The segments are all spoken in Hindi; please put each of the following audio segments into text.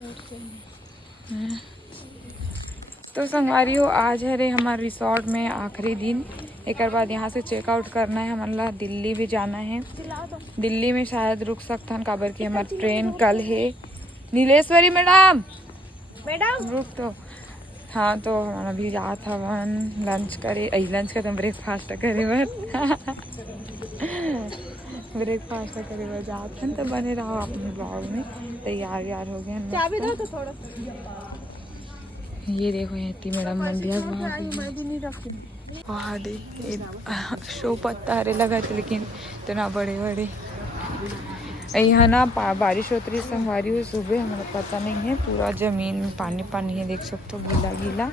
तो संगवारी हो, आज है रे हमारे रिसोर्ट में आखिरी दिन। एक बाद यहाँ से चेकआउट करना है। हमारा दिल्ली भी जाना है। दिल्ली में शायद रुक सकता हन, काबर की हमारी ट्रेन कल है। नीलेश्वरी मैडम रुक तो। हाँ, तो हमारा भी जात हवन लंच करे, लंच का तो ब्रेकफास्ट करे ब्रेकफास्ट करे बर जात हन। तो बने रहो अपने ब्लॉग में। तैयार यार हो गए। चाबी दो तो थोड़ा। ये देखो इतनी मैडम मंदिर वहाँ देख शो पत्ता हरे लगा थे, लेकिन इतना बड़े बड़े यहाँ ना बारिश होती रही संगवारी हुई सुबह। हमें पता नहीं है, पूरा जमीन में पानी पानी है, देख सकते हो गीला गीला।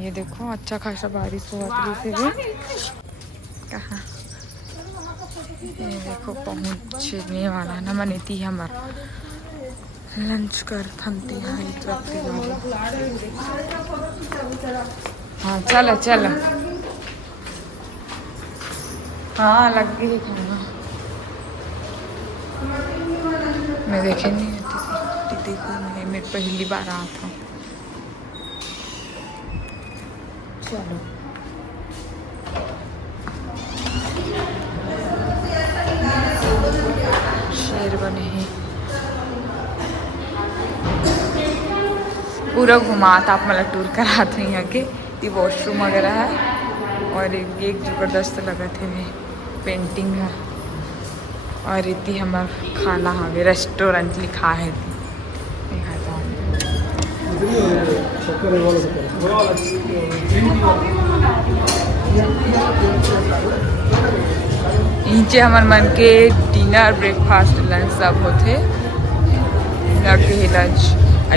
ये देखो अच्छा खासा बारिश हुआ थी कहाँ। ये देखो पहुँचने वाला ना मनीती हमारा लंच कर थमती है। हाँ चलो चलो। हाँ लग गई खाना। मैं देखे नहीं देखो, मैं मेरी पहली बार आ था। चलो शेर बने हैं पूरा घुमाता आप मतलब टूर कराते यहाँ के। ये वॉशरूम वगैरह है और एक जबरदस्त लगा थे वे पेंटिंग है। और इतनी हमार खाना हमें रेस्टोरेंट लिखा है। नीचे हमारे मन के डिनर ब्रेकफास्ट लंच सब होते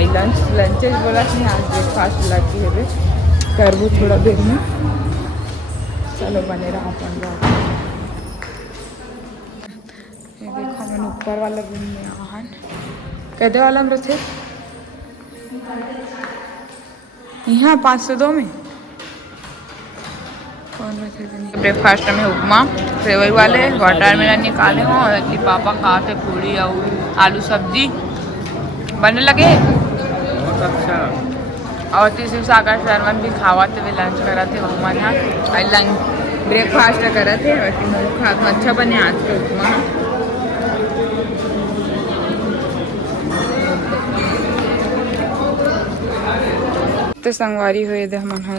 लंच लंचेस बोला कि आज ब्रेकफास्ट लगी है करबू थोड़ा देर में। चलो बने रहा अपन बात। ये देखो मैंने ऊपर वाला रूम में आहन कैदे वाला में रखे यहाँ 502 में कौन रखे। ब्रेकफास्ट में उपमा सेवई वाले वाटर में निकाले हों और इतनी पापा खाते पूरी और आलू सब्जी बनने लगे। अच्छा। और तीसरी सागर शर्मन भी खावा थे, वे लंच करा थे उपमा यहाँ और लंच ब्रेकफास्ट करा थे और खा तो अच्छा बने आज के उपमा। तो संगवारी हुए दे मन है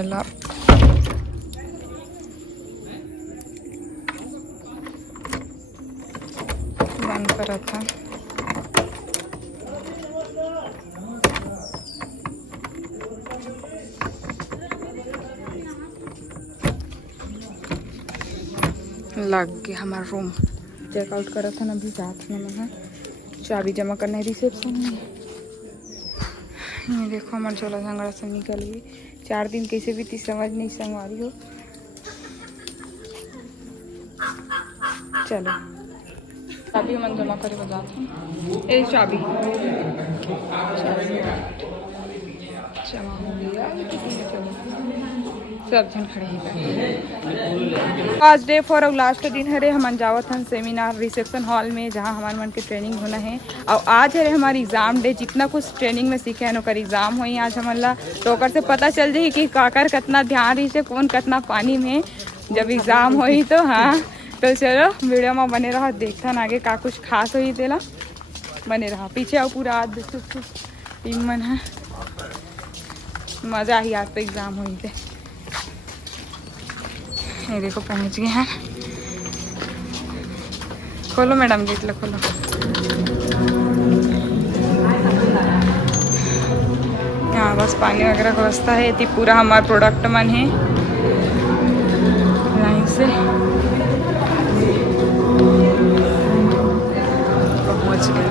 बंद करा था। लग गया हमारा रूम। चेकआउट करा था ना, अभी साथ में मैं चाबी जमा करना है रिसेप्शन में। ये देखो हमारे झोला झंगड़ा सब निकल गई। 4 दिन कैसे भी थी समझ नहीं संगवारी हो। चलो चाबी हम जमा करे बजाते हैं। ए चाबी जमा हो गया। सब जन खड़े हैं। आज डे 4 और लास्ट दिन है रे हम जावत हन सेमिनार रिसेप्शन हॉल में, जहाँ हमारे मन के ट्रेनिंग होना है। और आज है रे हमारी एग्जाम डे। जितना कुछ ट्रेनिंग में सीखे हैं ओकर एग्जाम हुई आज हमारा। तो ओकर से पता चल जाए कि काकर कितना ध्यान रही से कौन कितना पानी में जब एग्जाम हुई। तो हाँ तो चलो वीडियो में बने रहा, देखता न आगे का कुछ खास हुई तेला बने रहा। पीछे और पूरा आज टीम मन है, मज़ा ही आज तो एग्ज़ाम हुई थे। ये देखो पहुंच गए हैं। खोलो मैडम गेट लो, खोलो। हाँ बस पानी वगैरह का व्यवस्था है। ये पूरा हमारा प्रोडक्ट मन है लाइन से पहुंच गए।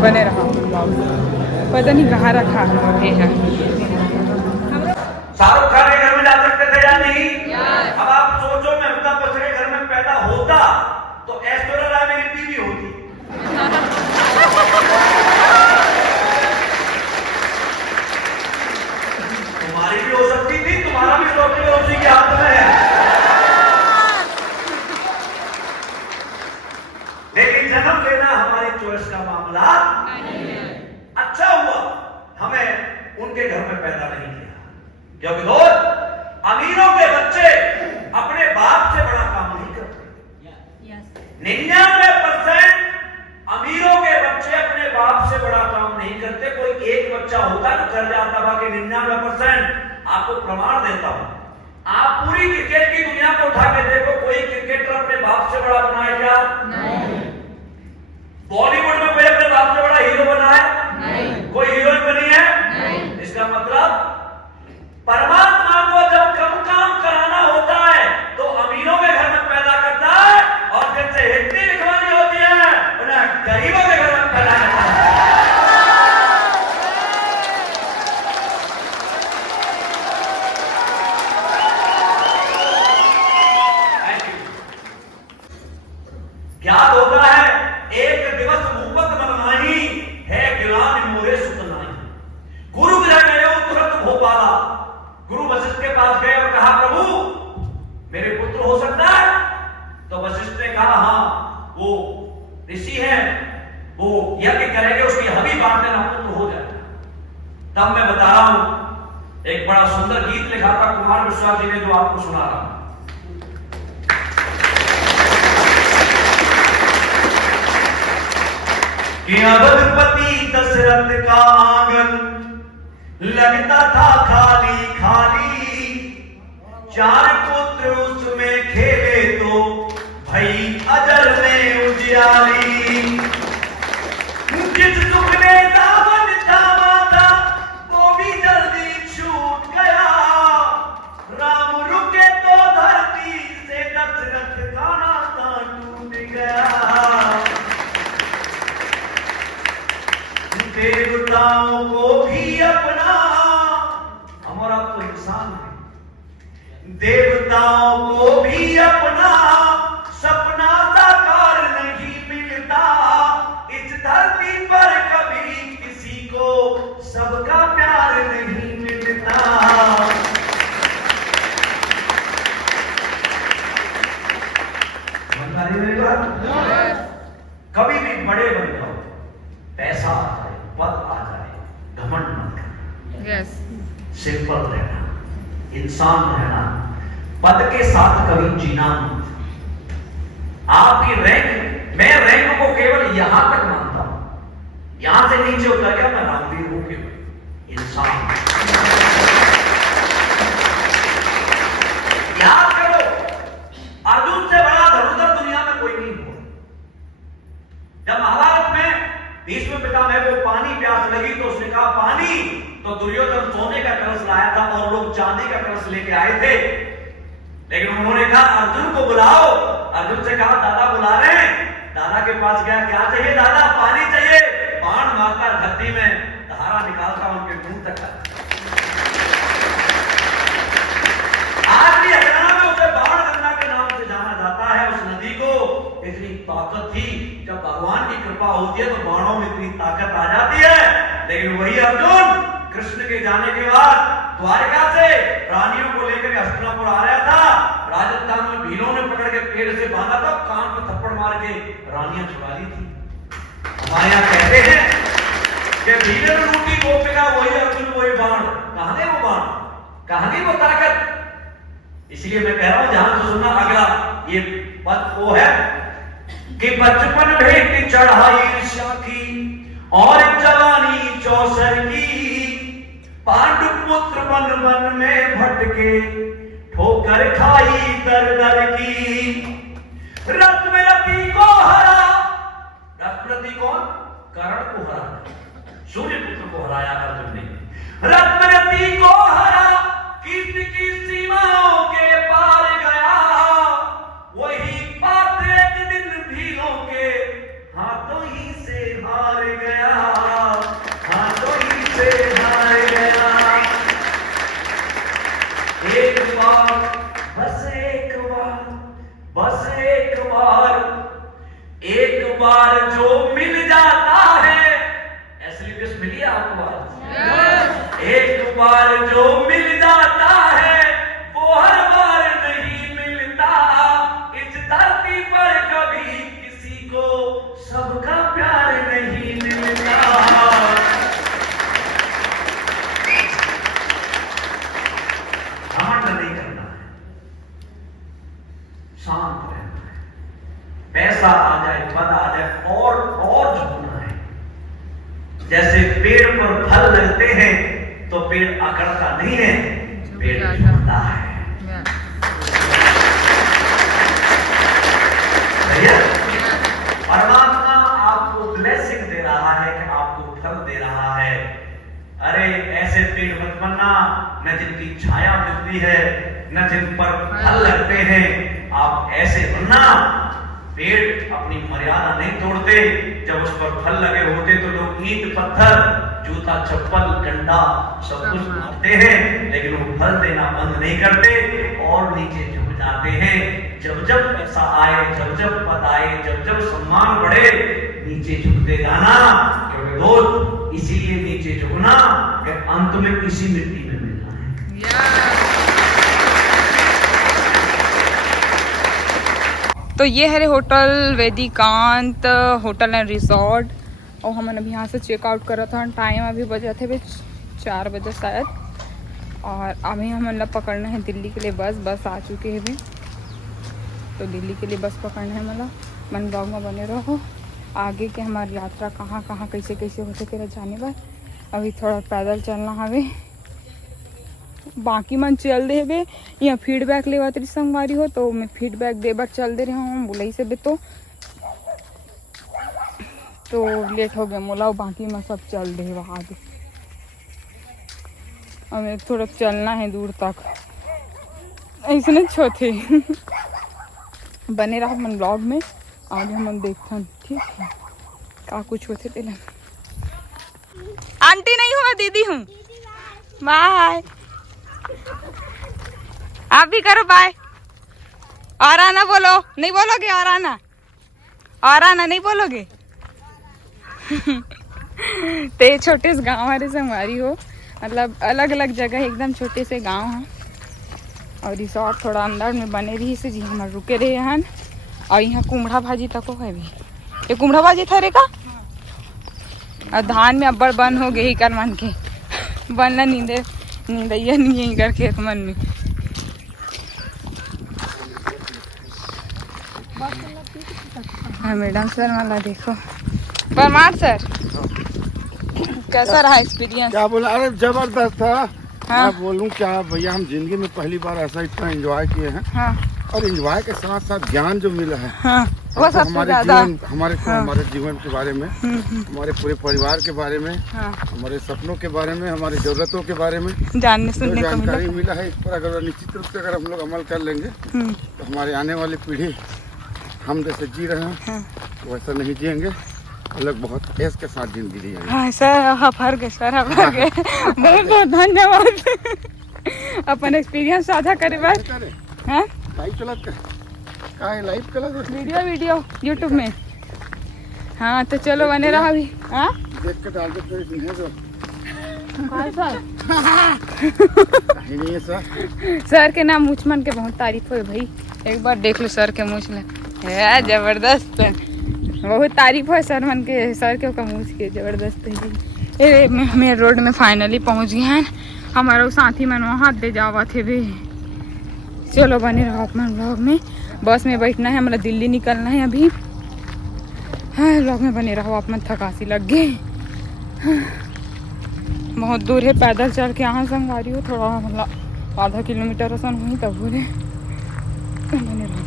बने रहा पता नहीं कहाँ रखा है। शाहरुख खान के घर में जा सकते थे या नहीं? अब आप सोचो मैं अमिताभ बच्चन के घर में पैदा होता तो ऐश्वर्या राय मेरी बीवी होती। तुम्हारी भी हो सकती थी, तुम्हारा भी रोटी के हाथ में है। लेकिन जन्म लेना हमारी चॉइस का मामला नहीं है। अच्छा हुआ हमें उनके घर में पैदा नहीं किया, क्योंकि दोस्त अमीरों के बच्चे अपने बाप से बड़ा काम नहीं करते। 99% अमीरों के बच्चे अपने बाप से बड़ा काम नहीं करते। कोई एक बच्चा होता है कर जाता, बाकी 99% आपको प्रमाण देता हूं। आप पूरी क्रिकेट की दुनिया को उठा के देखो, कोई क्रिकेटर अपने बाप से बड़ा बना है क्या? नहीं। बॉलीवुड में कोई अपने बाप से बड़ा हीरो बना है? नहीं। कोई हीरोइन बनी है? नहीं। इसका मतलब परमात्मा को जब कम काम कराना होता है तो अमीरों के घर में पैदा करता है, और फिर से हिंदी लिखवानी होती है उन्हें गरीबों के घर में पैदा करता है। याद होता है एक दिवस भूपत मनमाही है गिलान मोरे सुतनाई। गुरु गिरा गए तुरंत भोपाला। गुरु वशिष्ठ के पास गए और कहा प्रभु मेरे पुत्र हो सकता है? तो वशिष्ठ ने कहा हाँ, वो ऋषि है, वो यज्ञ करेंगे, उसकी हवि बांट देना, पुत्र हो जाएगा। तब मैं बता रहा हूं एक बड़ा सुंदर गीत लिखा था कुमार विश्वास जी ने, जो आपको सुना रहा हूं। कि अवधपति दशरथ का आंगन लगता था खाली खाली, 4 पुत्र उसमें खेले तो भई अजर में उजियाली। जिस सुख ने दामन थामा था वो भी जल्दी छूट गया, राम रुके तो धरती से दशरथ का नाता टूट गया। देवताओं को भी अपना, हम और आप तो इंसान हैं, देवताओं को भी अपना सपना साकार नहीं मिलता। इस धरती पर कभी किसी को सबका प्यार नहीं मिलता। मेरी बात, कभी भी बड़े बन जाओ, पैसा आ जाए, पद आ जाए, घमंड मत करना। यस। सिंपल रहना, इंसान रहना, पद के साथ कभी जीना मत। आपकी रैंक, मैं रैंक को केवल यहां तक मानता हूं, यहां से नीचे उतर गया मैं रामवीर हूं, केवल इंसान। याद करो अर्जुन से बड़ा धनुर्धर दुनिया में कोई नहीं हुआ। जब महाभारत में भीष्म पितामह को पानी प्यास लगी तो उसने कहा पानी, तो दुर्योधन सोने का कलश लाया था और लोग चांदी का कलश लेके आए थे, लेकिन उन्होंने कहा अर्जुन को बुलाओ। अर्जुन से कहा दादा बुला रहे हैं। दादा के पास गया, क्या चाहिए दादा? पानी चाहिए। बाण मारता धरती में धारा निकालता उनके मुंह तक। आज भी हरियाणा में उसे बाण गंगा के नाम से जाना जाता है। उस नदी को इतनी ताकत थी, जब भगवान की कृपा होती है तो बाणों में इतनी ताकत आ जाती है। लेकिन वही अर्जुन कृष्ण के जाने के बाद द्वारका से रानियों को लेकर हस्तिनापुर आ रहा था। राजस्थान में भीलों ने पकड़ के पेड़ से बांधा था, कान पर थप्पड़ मार के रानियां छुड़ा ली थी। हमारे यहाँ कहते हैं कि भीले ने लूटी गोपिका, वही अर्जुन वही बाण। कहां गए वो बाण, कहां गई वो ताकत? इसलिए मैं कह रहा हूं ध्यान से सुनना। अगला ये पद वो है कि बचपन भेंट चढ़ाई ईर्ष्या की और जवानी 64 की, पांडु पुत्र मन मन में भटके ठोकर खाई दर दर की। रथ में रति को हरा, रथ में रति कौन? कर्ण को हरा, सूर्य पुत्र को हराया अर्जुन ने। रथ में रति को हरा, कीर्ति की सीमाओं के पार गया। वही बात एक दिन भीलों के हाथों ही से हार गया, हाथों ही से हार गया। एक बार, बस एक बार, बस एक बार, एक बार जो मिल जाता है। ऐसी लिस्ट मिली आपको आज? एक बार जो मिल जाता है वो हर बार नहीं मिलता। इस धरती पर कभी किसी को सबका प्यार और झुकना है। जैसे पेड़ पर फल लगते हैं तो पेड़ अकड़ता नहीं है, पेड़ झुकता है। परमात्मा आपको ब्लेसिंग दे रहा है कि आपको फल दे रहा है। अरे ऐसे पेड़ मत बनना न जिनकी छाया मिलती है न जिन पर फल लगते हैं। आप ऐसे बनना, पेड़ अपनी मर्यादा नहीं तोड़ते। जब उस पर फल लगे होते तो लोग ईंट पत्थर जूता चप्पल डंडा सब कुछ मारते हैं, लेकिन वो फल देना बंद नहीं करते और नीचे झुक जाते हैं। जब जब पैसा आए, जब जब पद आए, जब जब सम्मान बढ़े, नीचे झुकते जाना। क्योंकि दोस्त इसीलिए नीचे झुकना कि अंत में इसी मिट्टी में मिलना है। तो ये है hotel Vedikant hotel and resort, और हमने अभी यहाँ से चेकआउट करा था। टाइम अभी बजे थे 4 बजे शायद, और अभी हम मतलब पकड़ना है दिल्ली के लिए बस आ चुके हैं अभी। तो दिल्ली के लिए बस पकड़ना है, मतलब मन ब्लॉग में बने रहो। आगे के हमारी यात्रा कहाँ कहाँ कैसे कैसे होते तेरा जाने पर। अभी थोड़ा पैदल चलना हवे, बाकी मन चल दे बे। यहाँ फीडबैक लेवा तेरी संगवारी हो तो मैं फीडबैक दे बार चल दे रहा हूँ बुलाई से बे। तो लेट हो गया मोला, बाकी मैं सब चल दे वहाँ आगे। हमें थोड़ा चलना है दूर तक, ऐसे छोटे बने रहा मन ब्लॉग में। आगे हम देखते, ठीक है का कुछ होते तेला। आंटी नहीं हुआ दीदी हूँ। बाय, आप भी करो बाय। और आना बोलो, नहीं बोलोगे? और आना नहीं बोलोगे? ते छोटे से गांव हमारे से हमारी हो, मतलब अलग अलग जगह एकदम छोटे से गांव हैं। और रिसोर्ट थोड़ा अंदर में बने रही से जी हम रुके रहे हैं। और यहाँ कुम्हड़ा भाजी तक है भी। ये कुम्हड़ा भाजी था रे का, और धान में अब्बड़ बन हो गई कर मन के बनना नींदैया नहीं कर खेत मन में। हाँ मैडम सर वाला देखो। परमार सर कैसा रहा एक्सपीरियंस? क्या बोला? अरे जबरदस्त था। हाँ? मैं बोलूं क्या भैया, हम जिंदगी में पहली बार ऐसा इतना एंजॉय किए हैं। हाँ। और एंजॉय के साथ साथ ज्ञान जो मिला है, हाँ, वो सबसे हमारे ज्यादा जीवन हमारे जीवन के बारे में, हमारे पूरे परिवार के बारे में, हाँ, हमारे सपनों के बारे में, हमारी जरूरतों के बारे में जानने जो सुनने को जानकारी मिला। मिला है, इस पर अगर निश्चित रूप से अगर हम लोग अमल कर लेंगे तो हमारे आने वाली पीढ़ी हम जैसे जी रहे हैं हाँ। वैसा नहीं जिएंगे, लोग बहुत ऐश के साथ जिंदगी जिएंगे। हाँ सर, हफर गए सर, हफर गए। बहुत बहुत धन्यवाद अपन एक्सपीरियंस साझा करे बार। हाँ लाइव चलत का है, लाइव चलत वीडियो यूट्यूब में। हाँ तो चलो बने रहा अभी। हाँ देख के डाल दे फिर तो नहीं है सर के नाम मूछमन के बहुत तारीफ हो भाई, एक बार देख लो सर के मूछ ले, जबरदस्त बहुत तारीफ है सर मन के, सर के मूछ के जबरदस्त है। ये मेन रोड में फाइनली पहुंच गए हैं। हमारा साथी मन वहाँ दे जावा थे भी। चलो बने रहो अपना ब्लॉग में। बस में बैठना है, हमारा दिल्ली निकलना है अभी। हाँ ब्लॉग में बने रहो, अपना थकासी लग गई। बहुत दूर है, पैदल चल के यहाँ संगवारी हो, थोड़ा मतलब आधा किलोमीटर रसन हुई तब बोले बने रहो।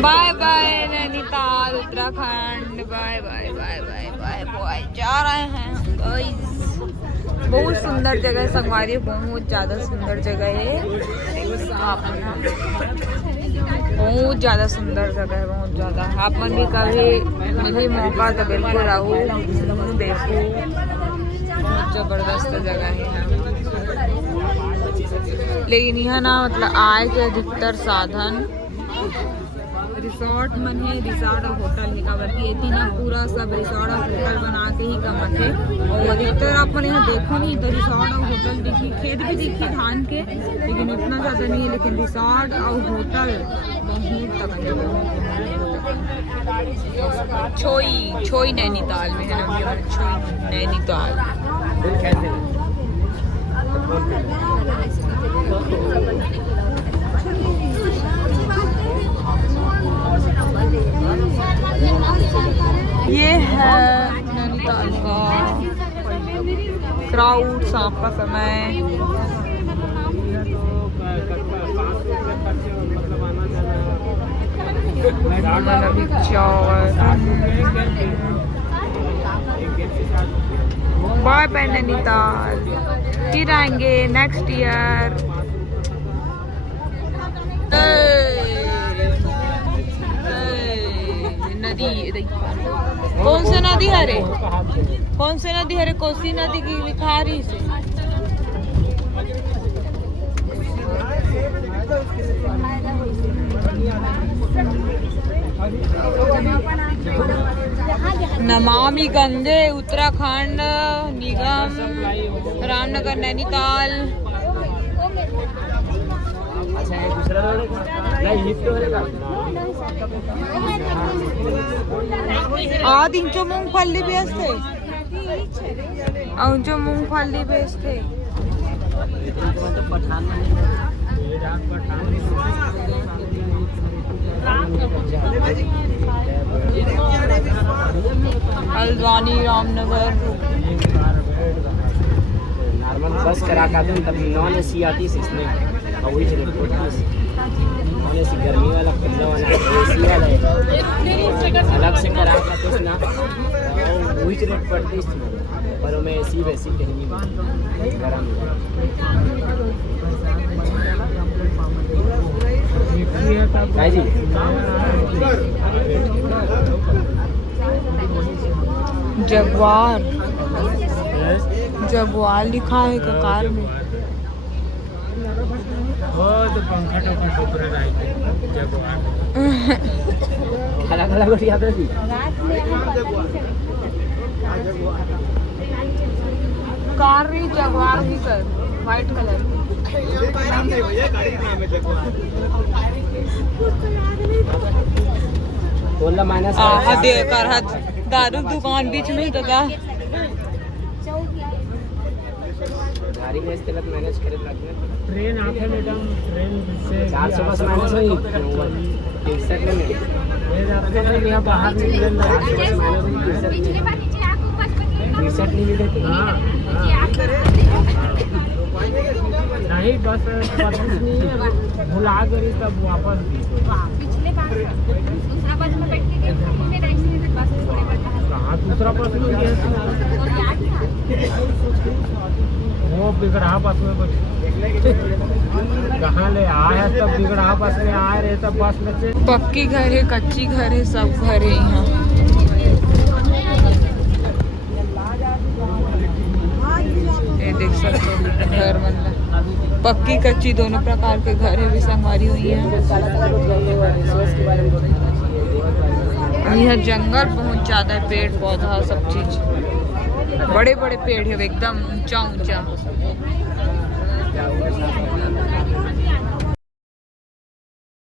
Bye bye Nainital Uttarakhand, bye bye bye bye bye bye. जा रहे हैं गाइस, बहुत सुंदर जगह है संगवारी, बहुत ज़्यादा सुंदर जगह है। बहुत ज़्यादा सुंदर जगह है, बहुत ज़्यादा। आप मन भी कभी मिली मौका तो बिल्कुल आओ, देखो, बहुत ज़बरदस्त जगह है। लेकिन यहाँ ना मतलब आय के अधिकतर साधन रिसोर्ट मन है, रिसोर्ट और होटल है काबर की एती ना पूरा सब रिसोर्ट और होटल बना के ही कमत है। और अधिकतर अपन यहाँ देखो नहीं तो रिसोर्ट और होटल दिखी, खेत भी दिखी धान के, लेकिन उतना ज़्यादा नहीं है। लेकिन रिसोर्ट और होटल बहुत तक है। छोई नैनीताल में है ना, छोई नैनीताल। ये है नैनीताल का क्राउड, सांप का समय। बाय बाय नैनीताल, फिर आएंगे नेक्स्ट ईयर। नदी कौन से नदी हरे, कौन से नदी हरे, कोसी नदी की लिखारी से। नमामि गंगे उत्तराखंड निगम रामनगर नैनीताल। आज इंचो मूंगफली बेचते, इंचो मूंगफली बेचते। हल्द्वानी रामनगर। नॉर्मल बस करा का दूँ तब नॉन एसी आती है इसमें, और वही चले नॉन एसी गर्मी वाला खुला वाला एसी वाला है अलग से करा का तो ना वही रेट पड़ती इसमें, पर मैं एसी वैसी कहीं गरम जी। जगवार, जगवार लिखा है ककार में। अलग अलग याद रखी। कार ही जगवार ही कर, व्हाइट कलर। बोला माइनस हद कर हद, दारू दुकान बीच में ही तो था। गाड़ी में इस तरह मैनेज करे ट्रेन आके मैडम, ट्रेन से 400 बस माइनस हुई 63 में ये रास्ते में यहाँ बाहर निकले 400 बस माइनस हुई 63 नहीं मिले। हाँ नहीं बस पच्चीस नहीं है, भुला गई तब वापस कहाँ दूसरा बस में गया, वो बिगड़ा बस में कहाँ ले आया, तब बिगड़ा बस में आ रहे तब बस में से। पक्की घर है, कच्ची घर है, सब घर है यहाँ। ये देख सकते हो घर मतलब पक्की कच्ची दोनों प्रकार के घर है भी संगवारी हुई है। यहाँ जंगल बहुत ज्यादा है, पेड़ पौधा सब चीज, बड़े बड़े पेड़ है एकदम ऊंचा ऊंचा।